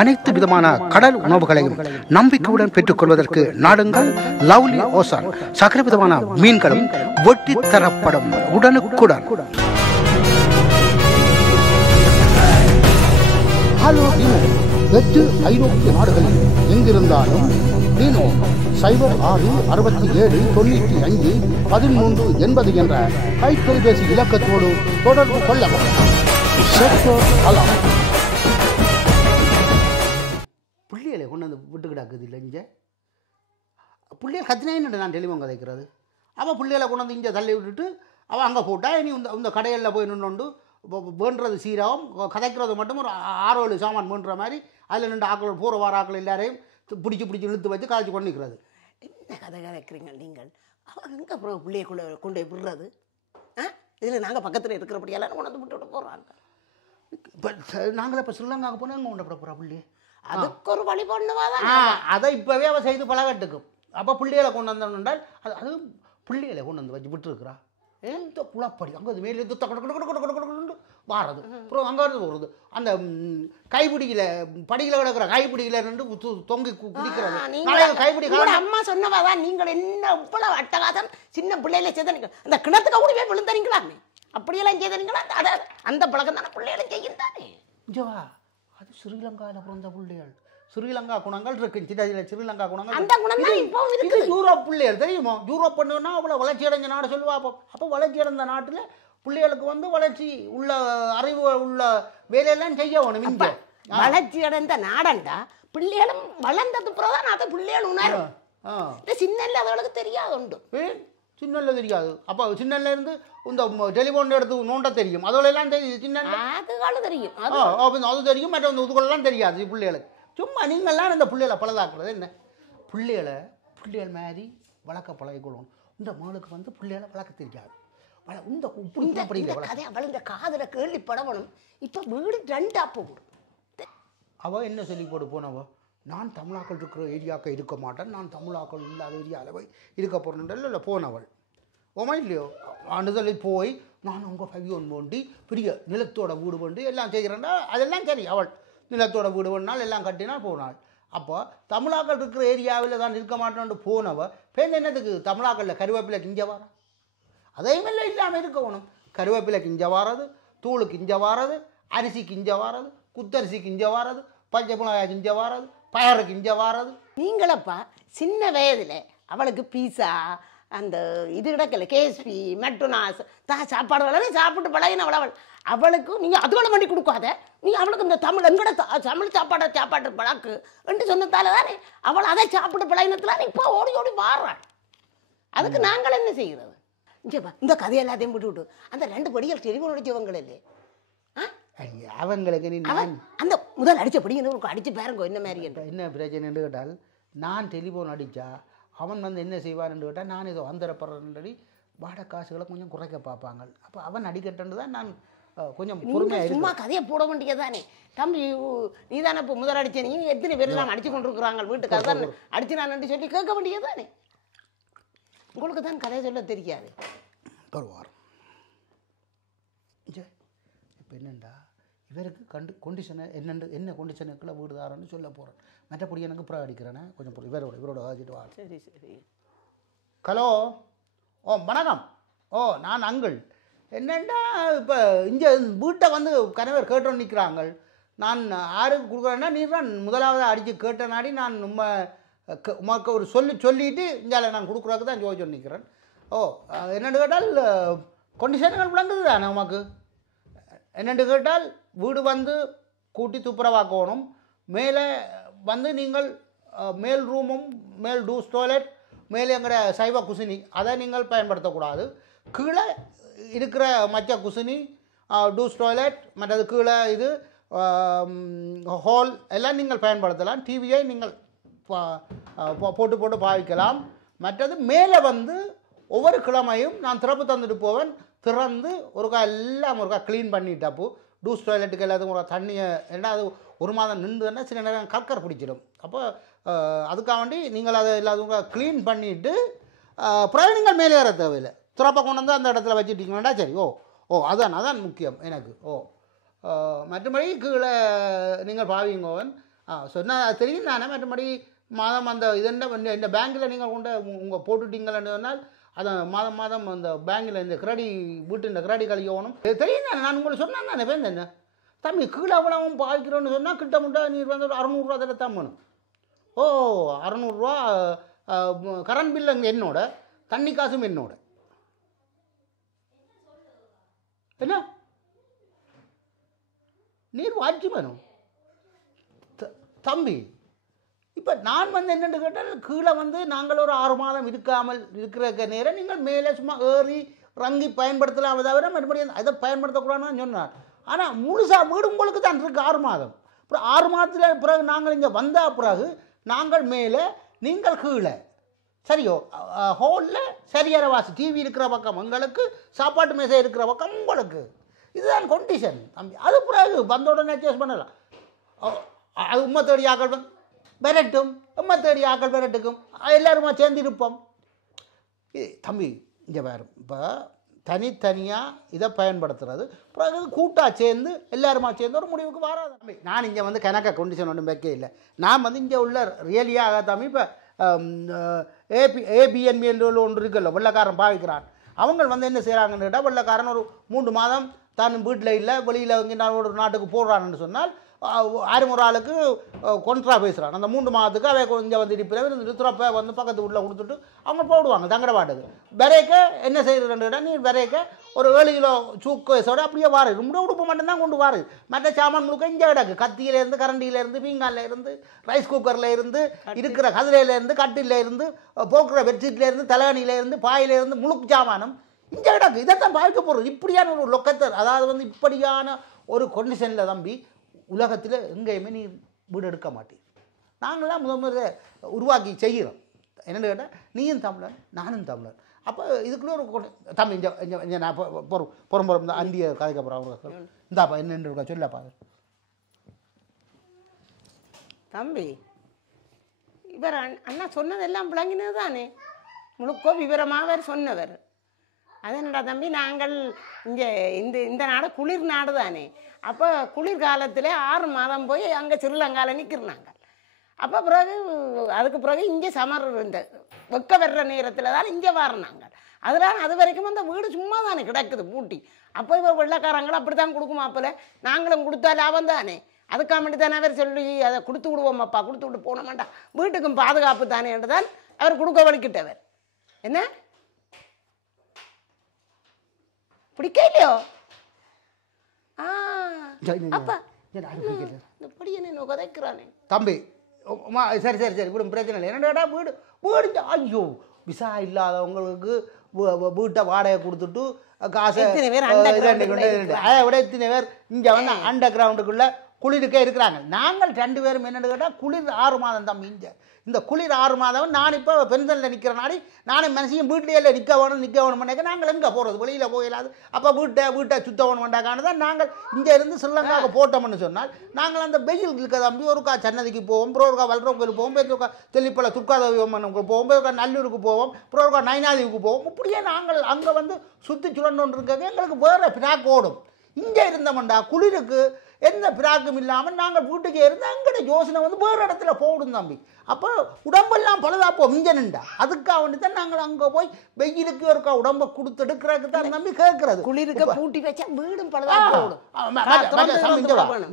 அனைத்து விதமான கடல் உணவுகளையும் நம்பிக்கையுடன் பெற்றுக்கொள்வதற்கு நாடுங்கள் லவ்லி ஓசான். சகல விதமான மீன்களும் வெட்டி தரப்படும் உடனுக்குடன். ஹலோ டினோ, 8 ஐரோப்பிய நாடுகளில் எங்கிருந்தாலும் டினோ 0667951380 என்ற கைத்தொலைபேசி இலக்கத்தோடு தொடர்பு கொள்ளவும். பிள்ளைகளை கொண்டு வந்து விட்டு கிடக்குது இல்லை இங்கே. பிள்ளைகள் கத்தினேன்னு நான் டெலிஃபோன் கதைக்கிறது. அவள் பிள்ளைகளை கொண்டு வந்து இங்கே தள்ளி விட்டுட்டு அவள் அங்கே போட்டால் இனி இந்த கடைகளில் போய் நின்று வேண்டுறது சீராகவும் கதைக்கிறது மட்டும் ஒரு 6-7 சாமான் வேண்டுற மாதிரி அதில் நின்று ஆக்கள் போகிற வார ஆக்கள் எல்லாரையும் பிடிச்சி இழுத்து வச்சு கதைச்சி கொண்டு நிற்கிறது. என்ன கதை கதைக்கிறீங்க நீங்கள்? அவர் எங்கே அப்புறம் பிள்ளையை கொண்டு போய் விடுறது? இதில் நாங்கள் பக்கத்தில் இருக்கிறபடியெல்லாம் கொண்டு வந்து விட்டு போகிறாங்க. இப்போ நாங்களே இப்போ ஸ்ரீலங்காவுக்கு போனால் எங்கே கொண்டு போகிறா பிள்ளையே? அதுக்கு ஒரு வழி பண்ணுவாதான். அதை இப்போவே அவள் செய்து பழகட்டுக்கும். அப்போ பிள்ளைகளை கொண்டு வந்தால் அது பிள்ளைகளை கொண்டு வந்து வச்சு விட்டுருக்குறா. எந்த குழப்படி அங்கே அது மேலே வாரது. அப்புறம் அங்கே வருது அந்த கைப்பிடியில் படியில் கிடக்கிற கைப்பிடியில் நின்று தொங்கி குடிக்கிறது. கைப்பிடி அம்மா சொன்னவாதான். நீங்கள் என்ன இவ்வளவு அட்டகாசம் சின்ன பிள்ளையில செய்தீங்க. அந்த கிணத்துக்கு கூடவே விழுந்தீங்களாமே, அப்படியெல்லாம் செய்தீங்களா? அந்த பழக்கம் தானே பிள்ளைகளும் செய்யும் தானே. ஜவா, அது ஸ்ரீலங்காவில் பிறந்த பிள்ளைகள். ஸ்ரீலங்கா குணங்கள் இருக்கு. சின்ன ஸ்ரீலங்கா குணங்கள். அந்த குணம் தான் இப்போ இருக்கு. யூரோப் பிள்ளைகள் தெரியுமோ? யூரோப் பண்ணுன்னா அவ்வளோ வளர்ச்சி அடைஞ்ச நாடு சொல்லுவா. அப்போ வளர்ச்சி அடைந்த நாட்டில் பிள்ளைகளுக்கு வந்து வளர்ச்சி உள்ள அறிவு உள்ள வேலையெல்லாம் செய்ய வேணும். இங்கே வளர்ச்சி அடைந்த நாடண்டா பிள்ளைகளும் வளர்ந்தது பிறதான் அதை பிள்ளைகள் உணரும். சின்னல்ல அதுகளுக்கு தெரியாது உண்டு. சின்னல்ல தெரியாது. அப்போ சின்னல்ல இருந்து இந்த டெலிஃபோன் எடுத்து நோண்ட தெரியும். அதோடலாம் தெரியும். சின்ன அதுகளும் தெரியும். அது தெரியும். மற்ற இதுகளெல்லாம் தெரியாது பிள்ளைகளுக்கு. சும்மா நீங்கள்லாம் இந்த பிள்ளைகளை பழதாக்குறது என்ன? பிள்ளைகள் மாதிரி வளர்க்க பழகிக்கொள்ளணும். இந்த மகளுக்கு வந்து பிள்ளைகளை வளர்க்க தெரியாது. இந்த கதை அவள் இந்த காதில் கேள்விப்படணும். இப்போ வீடு 2 போடும். அவள் என்ன சொல்லி போட்டு போனவோ, நான் தமிழாக்கள் இருக்கிற ஏரியாவுக்கு இருக்க மாட்டேன், நான் தமிழாக்கள் இல்லாத ஏரியாவில் போய் இருக்க போகிறேன் இல்லை போனவள். ஓமா இல்லையோ? அனுதலில் போய் நான் உங்கள் 5 வேண்டி பெரிய நிலத்தோட வீடு வேண்டி எல்லாம் செய்கிறேன்னா அதெல்லாம் சரி. அவள் நிலத்தோட வீடு வேணால் எல்லாம் கட்டினால் போனாள். அப்போ தமிழாக்கள் இருக்கிற ஏரியாவில் தான் இருக்க மாட்டேன்னு போனவ பேர் என்னதுக்கு தமிழாக்களில் கருவேப்பிலை கிஞ்ச வார அதையுமெல்லாம் இல்லாமல் இருக்கணும். கருவேப்பிலை கிஞ்ச வாரது, தூள் கிஞ்ச வாரது, அரிசி கிஞ்ச வாரது, குத்தரிசி கிஞ்ச வாரது, பச்சை மிளகாய் கிஞ்ச வாரது, பயறு கிஞ்ச வாரது. நீங்களப்பா சின்ன வயதில் அவளுக்கு பீஸா அந்த இது கிடக்கல கேஎஸ்பி மெக்டொனால்ட்ஸ் சாப்பாடு வளர சாப்பிட்டு பழகினவள். அவளுக்கு நீங்கள் அதுகளை பண்ணி கொடுக்காத. நீ அவளுக்கு இந்த தமிழ் எங்கட தமிழ் சாப்பாடு பழக்கு என்று சொன்னதால தானே அவள் அதை சாப்பிட்டு பழகினத்துல இப்போ ஓடி ஓடி வாடுறாள். அதுக்கு நாங்கள் என்ன செய்கிறது? இந்த கதை எல்லாத்தையும் விட்டு அந்த 2 படிகள் டெலிஃபோன் அடிச்சவங்களே இல்லை அவங்களுக்கு அந்த முதல் அடித்த படிங்க அடித்து பாருங்க என்ன மாதிரி என்ன பிரச்சனைன்னு கேட்டால், நான் டெலிஃபோன் அடித்தா அவன் வந்து என்ன செய்வான்னு கேட்டால், நான் ஏதோ அந்தரப்படுறேன்னு வாடகை காசுகளை கொஞ்சம் குறைக்க பார்ப்பாங்க. அப்போ அவன் அடிக்கட்டுன்னு தான் நான் கொஞ்சம் பொறுமையாக சும்மா கதையை போட வேண்டியதானே. தம்பி நீ தானே இப்போ முதல் அடிச்ச, நீ எத்தனை பேர் எல்லாம் அடிச்சு கொண்டு இருக்கிறாங்க வீட்டுக்கு தான் அடிச்சு நான் சொல்லி கேட்க வேண்டியதானே. உங்களுக்கு தான் கதையை சொல்ல தெரியாது. வருவார் இப்போ என்னண்டா இவருக்கு கொண்டிஷனை என்ன கொண்டிஷனுக்குள்ள வீடுதாரன்னு சொல்ல போகிறேன். மற்றபடி எனக்கு புறா அடிக்கிறேன்னு கொஞ்சம் இவரோட ஆகிட்டு வா. சரி சரி. ஹலோ, ஓ வணக்கம். ஓ நான் அங்கிள். என்னென்னா இப்போ இங்கே வீட்டை வந்து கணவர் கேட்டோன்னு நிற்கிறாங்க. நான் யாருக்கு கொடுக்குறேன்னா நீ தான் முதலாவது அடித்து கேட்ட நாடி நான் உமக்கு ஒரு சொல்லிவிட்டு இங்கே நான் கொடுக்குறதுக்கு தான் ஜோதிச்சு நிற்கிறேன். ஓ என்னென்னு கேட்டால் கொண்டிஷன்கள் விளங்குது தானே உமக்கு. என்னென்று கேட்டால் வீடு வந்து கூட்டி துப்புரவாக்கணும். மேலே வந்து நீங்கள் மேல் ரூமும் மேல் டூஸ் டாய்லெட் மேலே எங்கிற சைவ குசினி அதை நீங்கள் பயன்படுத்தக்கூடாது. கீழே இருக்கிற மற்ற குசினி டூஸ் டாய்லெட் மற்றது கீழே இது ஹால் எல்லாம் நீங்கள் பயன்படுத்தலாம். டிவியை நீங்கள் போட்டு பாவிக்கலாம். மற்றது மேலே வந்து ஒவ்வொரு கிழமையும் நான் திறப்பு தந்துட்டு போவேன். திறந்து ஒருக்கா எல்லாம் ஒருக்கா க்ளீன் பண்ணிட்டப்போ டூஸ் டாய்லெட்டுக்கு எல்லாத்துக்கும் ஒரு தண்ணியை ஏன்னா அது 1 மாதம் நின்றுன்னா சில நேரம் கற்கர் பிடிச்சிடும். அப்போ அதுக்காக வேண்டி நீங்கள் அதை எல்லாத்துக்கும் க்ளீன் பண்ணிவிட்டு பிறகு நீங்கள் மேலே ஏற தேவையில்லை. திறப்பை கொண்டு வந்து அந்த இடத்துல வச்சுட்டிங்கன்னா சரி. ஓ அதான் முக்கியம் எனக்கு. மற்றபடி கீழே நீங்கள் பாவிங்கோவன் சொன்னால் தெரியும் தானே. மற்றபடி மாதம் அந்த இதென்ன இந்த பேங்க்கில் நீங்கள் கொண்டு உங்கள் போட்டுட்டீங்கன்னு சொன்னால் அதை மாதம் மாதம் அந்த பேங்கில் இந்த கிரெடி வீட்டு இந்த கிரெடி கழிக்கணும் தெரியும் தானே. நான் உங்களுக்கு சொன்னேன் தானே பேர் என்ன தம்பி கீழே அவ்வளவும் பாவிக்கிறோன்னு சொன்னால் கிட்ட முட்டை நீர் வந்து ஒரு 600 அதில் தான் வேணும். 600 கரண்ட் பில்லு என்னோட, தண்ணி காசும் என்னோட. என்ன நீர் வாட்சி வேணும் தம்பி. இப்போ நான் வந்து என்னென்னு கேட்டால் கீழே வந்து நாங்கள் ஒரு 6 மாதம் இருக்காமல் இருக்கிற நேரம் நீங்கள் மேலே சும்மா ஏறி ரங்கி பயன்படுத்தலாம். தவிர மறுபடியும் அதை பயன்படுத்தக்கூடாதுன்னு சொன்னார். ஆனால் முழுசாக வீடு உங்களுக்கு தான் இருக்குது 6 மாதம். அப்புறம் 6 மாதத்தில் பிறகு நாங்கள் இங்கே வந்த பிறகு நாங்கள் மேலே நீங்கள் கீழே சரியோ. ஹோலில் சரியான வாசி டிவி இருக்கிற பக்கம் எங்களுக்கு, சாப்பாட்டு மேசை இருக்கிற பக்கம் உங்களுக்கு. இதுதான் கண்டிஷன் தம்பி. அது பிறகு வந்த உடனே சேஸ் பண்ணலாம். அது உண்மை தேடி ஆக்கள் விரட்டும், உண்மை தேடி ஆக்கள் விரட்டுக்கும், எல்லாருமா சேர்ந்து இருப்போம். தம்பி இங்கே வேறு இப்போ தனித்தனியாக இதை பயன்படுத்துறது பிறகு கூட்டாக சேர்ந்து எல்லாருமா சேர்ந்து ஒரு முடிவுக்கு வராது தம்பி. நான் இங்கே வந்து கணக்கை கண்டிஷன் ஒன்றும் வைக்க இல்லை. நான் வந்து இங்கே உள்ள ரியலியாக தம்பி இப்போ ஏபிஎன்பி என்று ஒன்று இருக்குல்ல, வெள்ளைக்காரன் பாவிக்கிறான். அவங்க வந்து என்ன செய்கிறாங்கன்னு கேட்டால் வெள்ளைக்காரன் ஒரு 3 மாதம் தான் வீட்டில் இல்லை, வெளியில் இங்கே ஒரு நாட்டுக்கு போடுறான்னு சொன்னால் ஆறு ஒரு ஆளுக்கு கொண்ட்ரா பேசுகிறான். அந்த 3 மாதத்துக்கு அவை கொஞ்சம் வந்து இருத்துறப்ப வந்து பக்கத்து வீட்டில் கொடுத்துட்டு அவங்க போடுவாங்க தங்கட பாட்டுக்கு. விரைக்க என்ன செய்யறதுன்றா நீ விரைக்க ஒரு 7 கிலோ சூக்கோட அப்படியே வாரு ரொம்ப உடுப்பு மட்டும்தான் கொண்டு வாரு. மற்ற சாமான் முழுக்க இங்கே கிடக்கு. கத்தியிலேருந்து, கரண்டியிலேருந்து, பீங்கானில் இருந்து, ரைஸ் குக்கரில் இருந்து, இருக்கிற கதிரையிலேருந்து, கட்டில இருந்து, போக்குற பெட்ஷீட்லேருந்து, தலையணியிலேருந்து, பாயிலேருந்து முழுக்கு சாமானம் இங்கே கிடக்கு. இதைத்தான் பாய்க்க போடுறது. இப்படியான ஒரு லொக்கத்தர், அதாவது வந்து இப்படியான ஒரு கண்டிஷனில் தம்பி உலகத்தில் எங்கேயுமே நீ வீடு எடுக்க மாட்டேன். நாங்களாம் முதல்ல உருவாக்கி செய்கிறோம். என்னென்னு கேட்டால் நீயும் தமிழன், நானும் தமிழன். அப்போ இதுக்குள்ளே ஒரு தம்பி இங்கே நான் புறம் இந்த அண்டிய கதைக்க போகிறேன். அவங்க இந்தாப்பா என்னென்று இருக்கா சொல்லப்பா தம்பி. இவர் அண்ணா சொன்னதெல்லாம் விளங்கினது தானே, முழுக்க விவரமாக சொன்னவர். அதனடா தம்பி, நாங்கள் இங்கே இந்த நாடு குளிர் நாடு தானே. அப்போ குளிர்காலத்தில் 6 மாதம் போய் அங்கே ஸ்ரீலங்காவில் நிற்கிறாங்க. அப்போ பிறகு அதுக்கு பிறகு இங்கே சமர் இந்த வெக்க வர்ற நேரத்தில் தான் இங்கே வரணாங்க. அதனால் அது வரைக்கும் அந்த வீடு சும்மா தானே கிடக்குது பூட்டி. அப்போ இப்போ வெள்ளைக்காரங்களும் அப்படி தான் கொடுக்குமாப்பில், நாங்களும் கொடுத்தா லாபம் தானே. அதுக்காக வேண்டி தானே அவர் சொல்லி அதை கொடுத்து விடுவோம் அப்பா, கொடுத்து விட்டு போன மாட்டா, வீட்டுக்கும் பாதுகாப்பு தானே என்று தான் அவர் கொடுக்க வலிக்கிட்டவர். என்ன பிடிக்க இல்லையோ? அப்பா இப்படி என்ன கதைக்கிறானே தம்பி. சரி சரி சரி விடும், பிரச்சனை இல்லை. என்னடா வீடு வீடு ஐயோ விசா இல்லாதவங்களுக்கு வீட்டை வாடகை கொடுத்துட்டு காசை அதை விட இத்தனை பேர் இங்கே வந்து அண்டர் கிரவுண்டுக்குள்ளே குளிருக்கே இருக்கிறாங்க. நாங்கள் 2 பேரும் என்னென்னு கேட்டால் குளிர் 6 மாதம் தம்பி. இந்த குளிர் 6 மாதம் நான் இப்போ பெருந்தலில் நிற்கிற நாடி நானும் மனசையும் வீட்டிலே நிற்க வேணும் பண்ணாக்க நாங்கள் எங்கே போகிறது, வெளியில் போயிடாது. அப்போ வீட்டை சுத்த வேணுமெண்டாக்கான தான் நாங்கள் இங்கே இருந்து ஸ்ரீலங்காவுக்கு போட்டோம்னு சொன்னால் நாங்கள் அந்த வெயில் இருக்க தம்பி ஒருக்கா சன்னதிக்கு போவோம், அப்புறம் ஒருக்கா வல்றோங்களுக்கு போவோம், ஒருக்கா தெல்லிப்பள துர்காதவியம்மனுக்கு போவோம், ஒருக்கா நல்லூருக்கு போவோம், அப்புறம் ஒருக்கா நைனாதீவுக்கு போவோம். இப்படியே நாங்கள் அங்கே வந்து சுற்றி சுழண்டு இருக்க எங்களுக்கு வேறு பிராக் ஓடும். இங்கே இருந்தோம்டா குளிருக்கு எந்த பிராக்கும் இல்லாமல் நாங்கள் வீட்டுக்கே இருந்து அங்கே யோசனை வந்து வேறு இடத்துல போடும் தம்பி. அப்போ உடம்பெல்லாம் பழுதாப்போம் இங்கே நின்றா. அதுக்காக வேண்டி தான் நாங்கள் அங்கே போய் வெயிலுக்கு ஒருக்கா உடம்பை கொடுத்து எடுக்கிறதுக்கு தான் தம்பி கேட்கறது. குளிருக்கு பூட்டி வச்சா வீடும் பழுதா போடும்.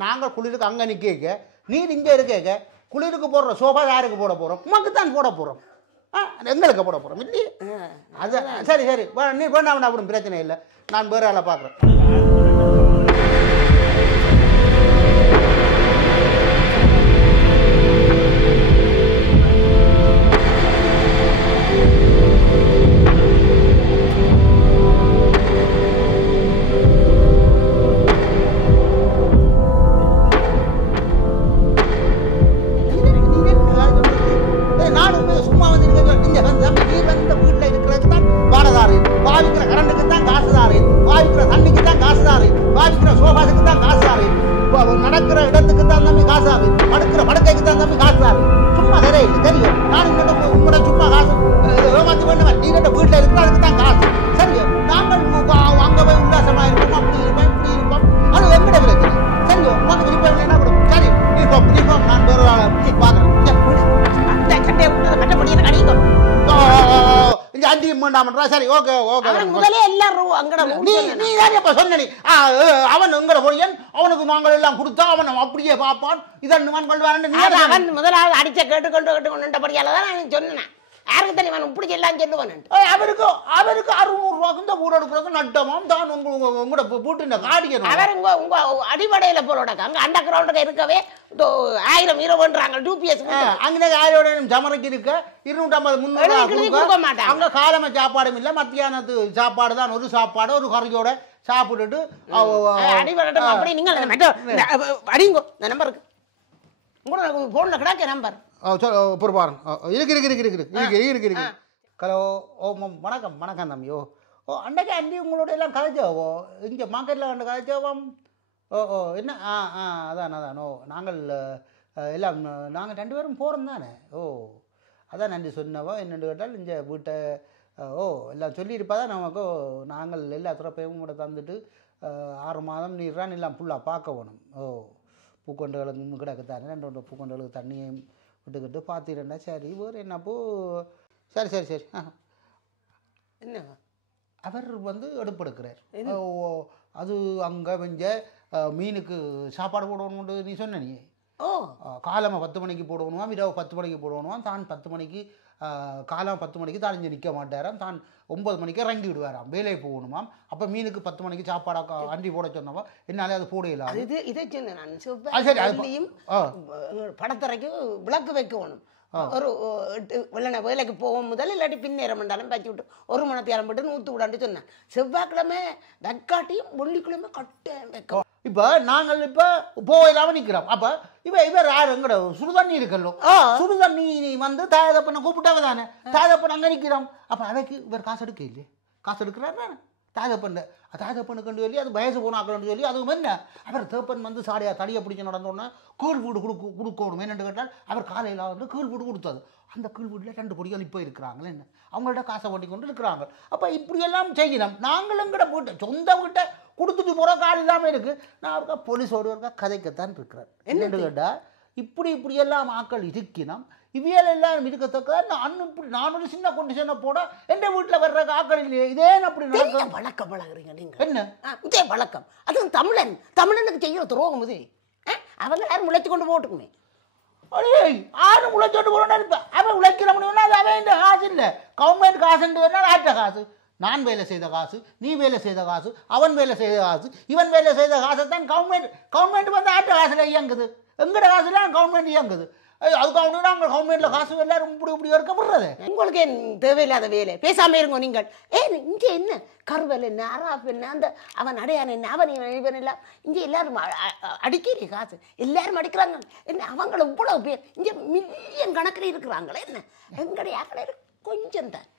நாங்கள் குளிருக்கு அங்கே நிற்க, நீர் இங்கே இருக்க, குளிருக்கு போடுற சோபா யாருக்கு போட போகிறோம்? உமக்கு தான் போட போகிறோம், எங்களுக்கு போட போகிறோம் இல்லையே. அது சரி சரி நீ வேண்டாம் அப்படின்னு பிரச்சனை இல்லை, நான் வேறு ஆளை பார்க்குறேன். நடக்கிற இடத்துக்கு தான் தம்பி காசாது, படுக்கிற படுக்கைக்கு தான் தம்பி காசாது. சும்மா நிறைய இல்லை தெரியும். நான் உங்களோட சும்மா காசு ஏமாத்து வேண்டுமா? நீங்க வீட்டில் இருக்கிற அதுக்கு தான் காசு. சரியோ நாங்கள் அங்கே போய் உல்லாசமாக இருப்போம், அப்படி இருப்போம், இப்படி இருப்போம். அது எங்கட பிரச்சனை. வேண்டாம்ன்றா சரி ஓகே ஓகே அவனுக்கு முதலே எல்லாரும் அங்கட நீ நீ தான் இப்ப சொன்ன நீ அவன் எங்கட பொய்யன் அவனுக்கு நாங்கள் எல்லாம் கொடுத்தா அவன் அப்படியே பார்ப்பான் இதன் கொள்வான் நீ அவன் முதலாவது அடிச்ச கேட்டுக்கொண்டுபடியால தான் நான் சொன்னேன் யாருக்கு தெரியும் இப்படி எல்லாம் சொல்லுவான் அவருக்கு 600 ரூபாய்க்கு இந்த வீடு எடுக்கிறது நட்டமாம் தான் உங்களோட பூட்டு காடிக்கணும் அவர் உங்க அடிப்படையில போலோட அங்க அண்டர் கிரவுண்டுக்கு இருக்கவே 1000 ஈரோன்றாங்க டூபிஎஸ் அங்கே 1000 ஜமரைக்கு இருக்க 250 அங்க காலம சாப்பாடும் இல்லை மத்தியானத்து சாப்பாடு தான் ஒரு சாப்பாடு ஒரு கறியோட சாப்பிட்டுட்டு அடிபடட்டும் அப்படி நீங்கள் அடிங்கோ இந்த நம்பருக்கு உங்களோட போன்ல கிடக்க நம்பர் இருக்கு ஹலோ ஓ வணக்கம் வணக்கம் தம்பியோ ஓ அன்றைக்கு அண்டி உங்களோட எல்லாம் கதைச்சோவோ இங்கே மார்க்கெட்டில் கண்டு கதைச்சோவாம் ஓ என்ன அதான் ஓ நாங்கள் எல்லாம் நாங்கள் 2 பேரும் போகிறோம் தானே ஓ அதான் நன்றி சொன்னவோ என்னென்னு கேட்டால் இந்த வீட்டை ஓ எல்லாம் சொல்லியிருப்பா தான் நமக்கு நாங்கள் எல்லா துறப்பையும் கூட தந்துட்டு 6 மாதம் நீர்றான் எல்லாம் ஃபுல்லாக பார்க்க வேணும் ஓ பூக்கொண்டுகளுக்கு கிடக்குத்தானே 2 பூக்கொண்டுகளுக்கு தண்ணியும் விட்டுக்கிட்டு பார்த்துட்டேன்டா சரி வேறு என்னப்போ சரி என்ன அவர் எடுப்பெடுக்கிறார் அது அங்கே வெஞ்ச மீனுக்கு சாப்பாடு போடணும்னு நீ சொன்ன நீ ஓ காலமாக 10 மணிக்கு போடணுமாம் இரவு 10 மணிக்கு போடணுமாம் தான் 10 மணிக்கு காலம் 10 மணிக்கு தான் நிற்க மாட்டாராம் தான் 9 மணிக்கு இறங்கி விடுவாராம் வேலையை போகணுமாம் அப்போ மீனுக்கு 10 மணிக்கு சாப்பாடாக அண்டி போட சொன்னவா என்னாலே அது போடையில இதை சொன்னேன் நான் படத்துறைக்கு விளக்கு வைக்கணும் ஒரு வெள்ளனை வேலைக்கு போகும் முதல் இல்லாட்டி பின்னேறம் பண்ணாலும் பச்சு விட்டு 1 மணி நேரம் விட்டு 100 விடான்னு சொன்னேன் செவ்வாய்க்கிழமை வெக்காட்டியும் வெள்ளிக்கிழமை கட்ட வைக்க இப்போ நாங்கள் இப்போ போயிடாம நிற்கிறோம் அப்போ இவர் யார் எங்கட சுடுதண்ணி இருக்கல்லோ சுடுதண்ணி வந்து தாயதப்பனை கூப்பிட்டாங்க தானே தாயதப்பன் அங்கே நிற்கிறோம் அப்போ அவைக்கு இவர் காசு எடுக்க இல்லையே காசு எடுக்கிறாரு தானே தாயதப்பனுக்கு சொல்லி அது வயசு போனாக்கணும்னு சொல்லி அதுவும் என்ன அவர் தேப்பன் வந்து சாடியா தடியை பிடிச்சி நடந்தோன்னா கீழ் வீடு கொடுக்கணும் என்னென்னு கேட்டால் அவர் காலையில் கீழ் வீடு கொடுத்தது அந்த கீழ் வீட்டில் 2 பொடிகள் இப்போ இருக்கிறாங்களே என்ன அவங்கள்ட்ட காசை ஓட்டி கொண்டு இருக்கிறாங்க அப்போ இப்படியெல்லாம் செய்யணும் நாங்களும் எங்கட வீட்டை சொந்த வீட்டை கொடுத்துட்டு போகிற கால் இல்லாமல் இருக்குது நான் இருக்கா போலீஸோடு இருக்கா கதைக்கத்தான் இருக்கிறேன் என்னென்னு கேட்டால் இப்படியெல்லாம் ஆக்கள் இருக்கணும் இவையெல்லாம் இருக்கத்தக்க நான் ஒரு சின்ன கொண்டிஷனை போட எந்த வீட்டில் வர்ற ஆக்கள் இல்லையே இதே அப்படி வழக்கம் பழகுறீங்க நீங்கள் என்ன இதே வழக்கம் அதுவும் தமிழனுக்கு செய்கிற துரோகம் இது அவங்க யாரும் முளைச்சு கொண்டு போட்டுக்குமே யாரும் உழைச்சோட்டு போறோம்னா அவன் உழைக்கிற முடியும்னா அது அவன் இந்த காசு இல்லை கவர்மெண்ட் காசுன்னு வேணா ஆட்ட காசு நான் வேலை செய்த காசு நீ வேலை செய்த காசு அவன் வேலை செய்த காசு இவன் வேலை செய்த காசை தான் கவர்மெண்ட் வந்து ஆட்ட காசுல இயங்குது எங்கட காசுல கவர்மெண்ட் இயங்குது அதுக்காக நாங்கள் கவர்மெண்ட்டில் காசு எல்லாரும் இப்படி இருக்கப்படுறது உங்களுக்கு தேவையில்லாத வேலை பேசாமல் இருங்க நீங்கள் இங்கே என்ன கருவல் என்ன அராப் என்ன அந்த அவன் அடையான் என்ன அவன் இவன் எல்லாம் இங்கே எல்லாரும் அடிக்கிறீ காசு எல்லாரும் அடிக்கிறாங்க என்ன அவங்கள இவ்வளவு பேர் இங்கே மில்லியன் கணக்கில் இருக்கிறாங்களே என்ன எங்களுடைய ஆக்களை கொஞ்சம் தான்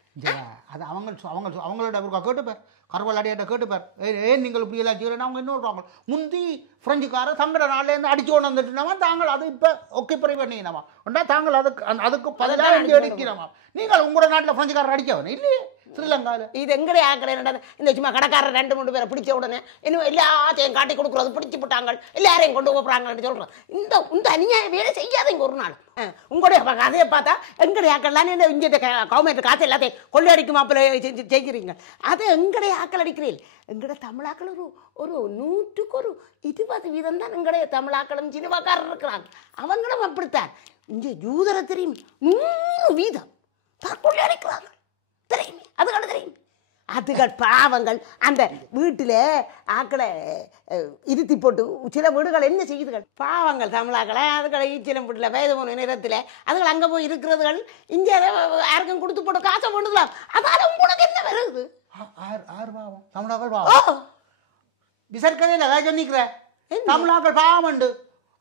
அது அவங்களோட கேட்டுப்பார் கருவல் அடையாட்ட கேட்டுப்பார் ஏன் நீங்கள் இப்படி எல்லாம் செய்யலைன்னா அவங்க என்ன சொல்கிறாங்க முந்தி ஃப்ரெஞ்சுக்காரர் தங்கட நாள்லேருந்து அடிச்சு கொண்டு வந்துட்டுனாமா தாங்கள் அதை இப்போ ஒக்கிப்பறை பண்ணினவா உண்டா தாங்கள் அதுக்கு பதிலாக இங்கே அடிக்கிறவா நீங்கள் உங்களோட நாட்டில் ஃப்ரெஞ்சுக்காரர் அடிக்கவனே இல்லையே ஸ்ரீலங்காவில் இது எங்கடே ஆக்கடை இந்த சும்மா கடைக்காரர் 2-3 பேரை பிடிச்ச உடனே இன்னும் எல்லாத்தையும் காட்டி கொடுக்குறது பிடிச்சி போட்டாங்க எல்லாரையும் கொண்டு போகிறாங்கன்னு சொல்கிறோம் இந்த அநியாய வேலை செய்யாதீங்க ஒரு நாள் உங்களுடைய கதையை பார்த்தா எங்கடைய ஆக்கள்லாம் இங்கே கவர்மெண்ட் காசு எல்லாத்தையும் கொள்ளையடிக்கும் மாப்பிள்ளை செய்கிறீங்க அதை எங்கடைய ஆக்கள் அடிக்கிறீர்கள் எங்கட தமிழாக்கள் ஒரு 100க்கு 20% தான் எங்கடைய தமிழாக்களும் சினிமாக்காரர் இருக்கிறாங்க அவங்களும் அப்படித்தான் இங்கே யூதரை தெரியும் 100% கொள்ளையடிக்கிறாங்க தெரியுமே அதுகள் தெரியும் அதுகள் பாவங்கள் அந்த வீட்டில் ஆக்களை இருத்தி போட்டு சில வீடுகள் என்ன செய்யுதுகள் பாவங்கள் தமிழாக்களை அதுகளை ஈச்சலம் வீட்டில் வயது போன நேரத்தில் அதுகள் அங்கே போய் இருக்கிறதுகள் இங்கே யாருக்கும் கொடுத்து போட்டு காசை போட்டுக்கலாம் அதால உங்களுக்கு என்ன வருது பாவம் தமிழாக்கள் பாவம் விசர்க்கதையில் சொன்னிக்கிற தமிழாக்கள் பாவம் உண்டு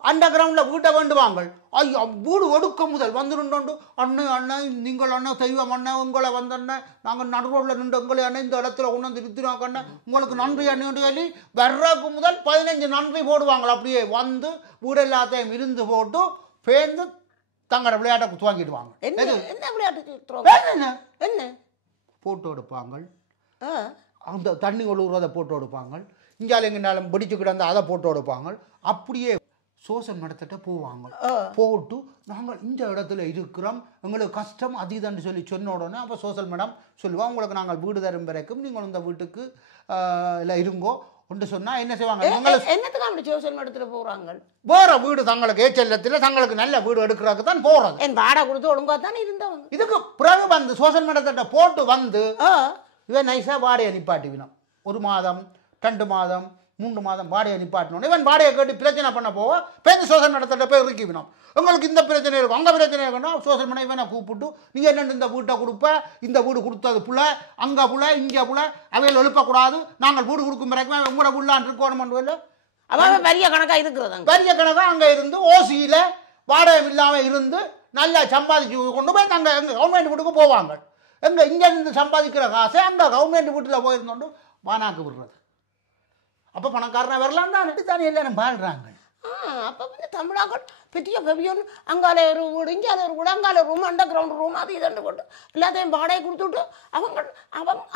அண்டர் கிரவுண்டில் வீட்டை வேண்டுவாங்க ஐயோ வீடு ஒடுக்க முதல் வந்துருண்டோண்டு அண்ணன் நீங்கள் அண்ணன் தெய்வம் அண்ணன் உங்களை வந்தண்ணன் நாங்கள் நடுரோட்டில் நின்று உங்களை அண்ணன் இந்த இடத்துல கொண்டு வந்து நிறுத்தினாங்க அண்ணன் உங்களுக்கு நன்றி அண்ணன் சொல்லி வர்றதுக்கு முதல் 15 நன்றி போடுவாங்க அப்படியே வந்து வீடு எல்லாத்தையும் இருந்து போட்டு பேர்ந்து தங்களோட விளையாட்டை துவங்கிடுவாங்க என்ன விளையாட்டு என்ன போட்டோ எடுப்பாங்க அந்த தண்ணி ஒழுகுறதை போட்டோ எடுப்பாங்க இங்கால எங்கனாலும் பிடிச்சு கிடந்து அதை போட்டோ எடுப்பாங்க அப்படியே சோஷல் நடத்திட்ட போவாங்க. போட்டு நாங்கள் இந்த இடத்துல இருக்கிறோம், எங்களுக்கு கஷ்டம் அதிகன்னு சொல்லி சொன்ன உடனே அப்போ சோஷல் மேடம் சொல்லுவோம், உங்களுக்கு நாங்கள் வீடு தரும் வரைக்கும் நீங்கள் இந்த வீட்டுக்கு இல்லை இருங்கோ ஒன்று சொன்னால் என்ன செய்வாங்க, என்னத்துக்கு அப்படி சோஷல் நடத்திட்டு போகிறாங்க? வேற வீடு தங்களுக்கு ஏச்சல்லத்தில் தங்களுக்கு நல்ல வீடு எடுக்கிறதுக்கு தான் போகிறது. என் வாடகை கொடுத்து ஒழுங்காக தானே இருந்தவங்க. இதுக்கு பிறகு வந்து சோஷல் மேடத்திட்ட போட்டு வந்து இவன் நைஸாக வாடகை நிப்பாட்டிவினோம். 1 மாதம் 2 மாதம் 3 மாதம் வாடகை நிப்பாட்டினோம். இவன் வாடகை கேட்டு பிரச்சனை பண்ண போவ பேருந்து சோஷல் மேடத்திட்ட போய் இருக்கிவினோம். உங்களுக்கு இந்த பிரச்சனை இருக்கும் அங்கே பிரச்சனை இருக்குன்னா சோஷல் மேடம் இவனை கூப்பிட்டு நீங்கள் என்னென்னு இந்த வீட்டை கொடுப்ப, இந்த வீடு கொடுத்தது புள்ள, அங்கே புள்ள, இங்கே புள்ள, அவையில் எழுப்பக்கூடாது, நாங்கள் வீடு கொடுக்கும் வரைக்கும் உங்களோட உள்ளான் இருக்கணும் இல்லை. அவன் பெரிய கணக்காக இருக்கிறது, பெரிய கணக்காக அங்கே இருந்து ஓசியில் வாடகை இல்லாமல் இருந்து நல்லா சம்பாதிச்சு கொண்டு போய் நாங்கள் எங்கள் கவர்மெண்ட் வீட்டுக்கு போவாங்க. எங்கள் இங்கேருந்து சம்பாதிக்கிற காசை அங்கே கவர்மெண்ட் வீட்டில் போயிருந்தோண்டு வானாக்கு விடுறது. அப்போ பணக்காரனா வரலாம் தான் தானே எல்லாரும் பாடுறாங்க. அப்போ வந்து தமிழாக்கள் பெரிய பெவியோன்னு அங்கால ஒரு வீடு, இங்கே ஒரு வீடு, அங்கால ரூம், அண்டர் கிரவுண்ட் ரூம், அது இதண்டு போட்டு எல்லாத்தையும் வாடகை கொடுத்துட்டு அவங்க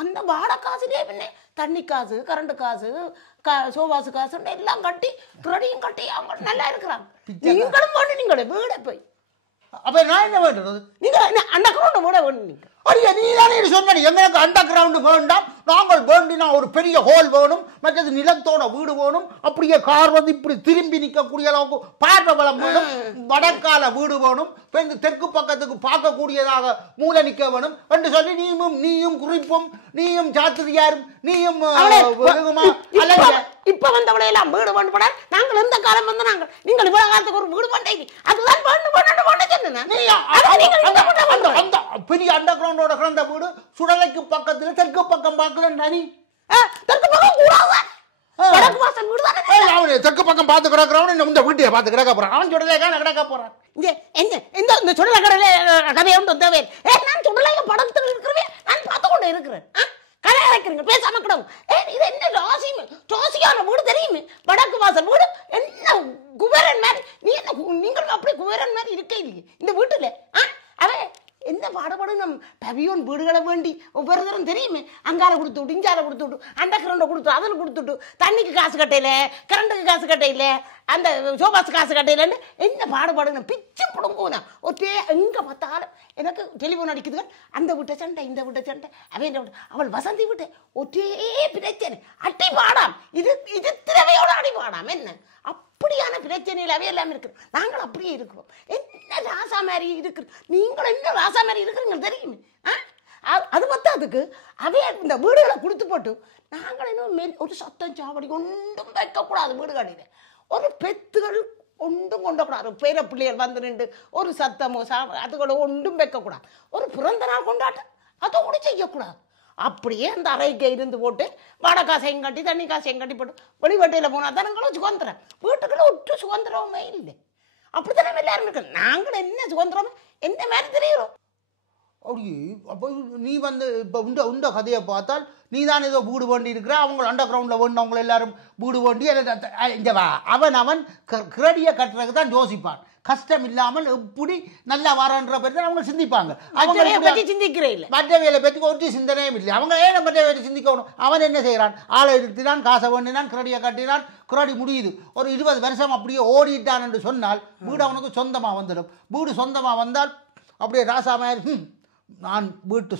அந்த வாடகை காசுலேயே பின்ன தண்ணி காசு, கரண்ட் காசு, சோவாசு காசுன்னு எல்லாம் கட்டி துறடியும் கட்டி அவங்க நல்லா இருக்கிறாங்க. நீங்களும் போட்டு நீங்களே வீடை போய் அப்போ நான் என்ன பண்ணுறது? நீங்கள் அண்டர் கிரவுண்ட் வீட வேணும். நீங்கள் அடியா நீ தானே சொன்ன எங்களுக்கு அண்டர் கிரவுண்டு வேண்டாம், நாங்கள் வேண்டினா ஒரு பெரிய ஹோல் வேணும், மற்றது நிலத்தோட வீடு வேணும், அப்படியே கார் வந்து இப்படி திரும்பி நிற்கக்கூடிய அளவுக்கு பார்வை வளம் வேணும், வடக்கால வீடு வேணும், இந்த தெற்கு பக்கத்துக்கு பார்க்கக்கூடியதாக மூளை நிற்க வேணும் என்று சொல்லி நீயும் குறிப்பும் நீயும் சாத்திரியாரும் நீயும் இப்ப வந்தவளை எல்லாம் வீடு பண்ண போட நாங்கள் எந்த காலம் வந்து நாங்கள் நீங்கள் இவ்வளவு காலத்துக்கு ஒரு வீடு பண்ணி அதுதான் அந்த பெரிய அண்டர் கிரவுண்டோட கிடந்த வீடு சுடலைக்கு பக்கத்துல தெற்கு பக்கம் பார்க்கல நனி தெற்கு பக்கம் கூடாது வடக்கு வாசல் வீடு தானே. அவன் தெற்கு பக்கம் பார்த்து கிடக்கிறவன் இந்த வீட்டையை பார்த்து கிடக்க போறான், அவன் சுடலைக்கான கிடக்க போறான். இந்த சுடலை கடையில கதையை ஒன்று தேவை. நான் சுடலையில படத்தில் இருக்கிறவே நான் பார்த்து கொண்டு இருக்கிறேன். கதை அழைக்கிறீங்க பேசாம கிடவும். இது என்ன ராசியான வீடு தெரியுமே, வடக்கு வாசல் வீடு, என்ன குபேரன் மாதிரி. நீங்கள் அப்படி குபேரன் மாதிரி இருக்க இல்லையே இந்த வீட்டுல. அவன் எந்த பாடுபாடு நம் பவியோன் வீடுகளை வேண்டி ஒவ்வொரு தரம் தெரியுமே, அங்கால கொடுத்து விட்டு இஞ்சால கொடுத்து விட்டு அண்டர் கிரவுண்டை கொடுத்து அதில் கொடுத்துட்டு தண்ணிக்கு காசு கட்டையில, கரண்ட்டுக்கு காசு கட்டையில, அந்த சோபாஸ் காசு கட்டையிலன்னு என்ன பாடுபாடு நான் பிச்சு பிடுங்குனா ஒருத்தே எங்கே பார்த்தாலும் எனக்கு டெலிஃபோன் அடிக்குதுங்க, அந்த வீட்டை சண்டை இந்த வீட்டை சண்டை அவன் அவள் வசந்தி விட்டு ஒரே பிரச்சனை அட்டி பாடாம். இது திறவையோட அடி பாடாம். என்ன அப்படியான பிரச்சனையில் அவையெல்லாம் இருக்கிறோம், நாங்கள் அப்படியே இருக்கிறோம். என்ன ராசா மாதிரி இருக்கிறோம், நீங்கள் என்ன ராசா மாதிரி இருக்கிறீங்க தெரியுமே. அது பத்தாதுக்கு அவைய இந்த வீடுகளை கொடுத்து போட்டு நாங்கள் இன்னும் ஒரு சத்தம் சாவடி ஒன்றும் வைக்கக்கூடாது. வீடு கடையில் ஒரு பெத்துகள் ஒன்றும் கொண்டக்கூடாது. பேர பிள்ளைகள் வந்து நின்று ஒரு சத்தமோ அதுகளை ஒன்றும் வைக்கக்கூடாது. ஒரு பிறந்த நாள் கொண்டாட்டம் அதை கூட செய்யக்கூடாது. அப்படியே அந்த அறைக்கை இருந்து போட்டு வாடகை காசையும் கட்டி தண்ணி காசையும் கட்டி போட்டு வெளிவட்டையில் போனால் தானங்களும் சுதந்திரம். வீட்டுக்குள்ள ஒட்டு சுதந்திரமே இல்லை. அப்படித்தானே எல்லாரும் இருக்கு. நாங்கள் என்ன சுதந்திரமே என்ன மாதிரி தெரியுறோம். அப்படி அப்போ நீ வந்து இப்போ உண்ட கதையை பார்த்தால் நீ தான் ஏதோ வீடு வேண்டி இருக்கிற, அவங்க அண்டர் கிரவுண்டில் வேணும், அவங்க எல்லாரும் வீடு வேண்டி இந்த அவன் கிரடியை கட்டுறதுக்கு தான் யோசிப்பான். கஷ்டம் இல்லாமல் எப்படி நல்லா வரன்ற பற்றி அவங்க சிந்திப்பாங்க. மற்றவைகளை பற்றி ஒரு சிந்தனையும் இல்லை. அவங்க ஏன் மற்றவை சிந்திக்கணும். அவன் என்ன செய்கிறான், ஆளை எடுத்தினான், காசை வேண்டினான், கிரடியை கட்டினான், கிரடி முடியுது. ஒரு 20 வருஷம் அப்படியே ஓடிட்டான் என்று சொன்னால் வீடு அவனுக்கு சொந்தமாக வந்துடும். வீடு சொந்தமாக வந்தால் அப்படியே ராசா மாதிரி நான்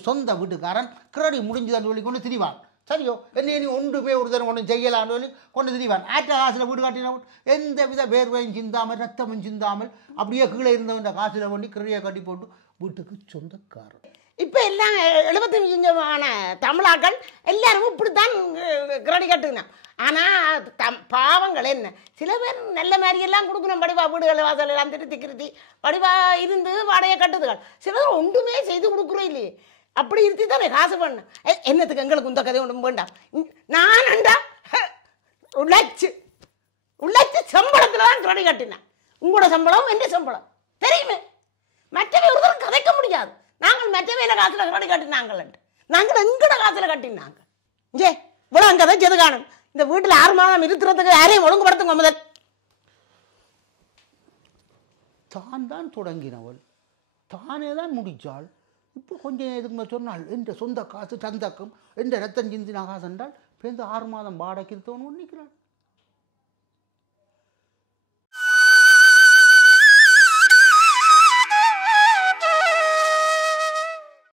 சொந்த வீட்டுக்காரன் கிரடி முடிஞ்சுதான் சொல்லி கொண்டு திரிவான். சரியோ என்ன நீ ஒன்றுமே ஒரு தரம் ஒன்றும் செய்யலான்னு சொல்லி கொண்டு திரிவான். ஆற்ற காசில் வீடு காட்டினவன் எந்த வித வேர்வையும் சிந்தாமல் ரத்தமும் சிந்தாமல் அப்படியே கீழே இருந்தவன் காசில் கொண்டு கிரடியை கட்டி போட்டு வீட்டுக்கு சொந்தக்காரன். இப்போ எல்லாம் 75% தமிழாக்கள் எல்லாரும் இப்படித்தான் கிரடி கட்டுங்க. ஆனால் பாவங்கள் என்ன, சில பேர் நல்ல மாதிரியெல்லாம் கொடுக்கணும். படிவா வீடுகள் வாசல் எல்லாம் திருத்தி படிவா இருந்து வாடகை கட்டுதுகள். சிலர் ஒன்றுமே செய்து கொடுக்குறோம் இல்லையே. அப்படி இருத்தி தானே காசு பண்ண என்னத்துக்கு எங்களுக்கு இந்த கதை ஒன்றும் வேண்டாம். நான் அண்டா உழைச்சி சம்பளத்தில் தான் கிரடி கட்டினேன். உங்களோட சம்பளம் எந்த சம்பளம் தெரியுமே. மற்றவை ஒருத்தரும் கதைக்க முடியாது. நாங்கள் மற்றவையில காசுல கிரடி கட்டினாங்கள், நாங்கள் எங்கட காசுல கட்டினாங்க. ஏ இவ்வளோ அங்கே தான் செது காணும். இந்த வீட்டில் 6 மாதம் இருக்கிறதுக்கு யாரையும் ஒழுங்குபடுத்துங்க. முதல் தான் தொடங்கினவள் தானே தான் முடிச்சாள். இப்போ கொஞ்சம் எதுக்கு சொன்னால் என்ற சொந்த காசு சந்தக்கம் என்ற ரத்தம் சிந்தின காசு என்றால் பேருந்து 6 மாதம் வாடகைக்கு இருக்கவனு நிற்கிறான்.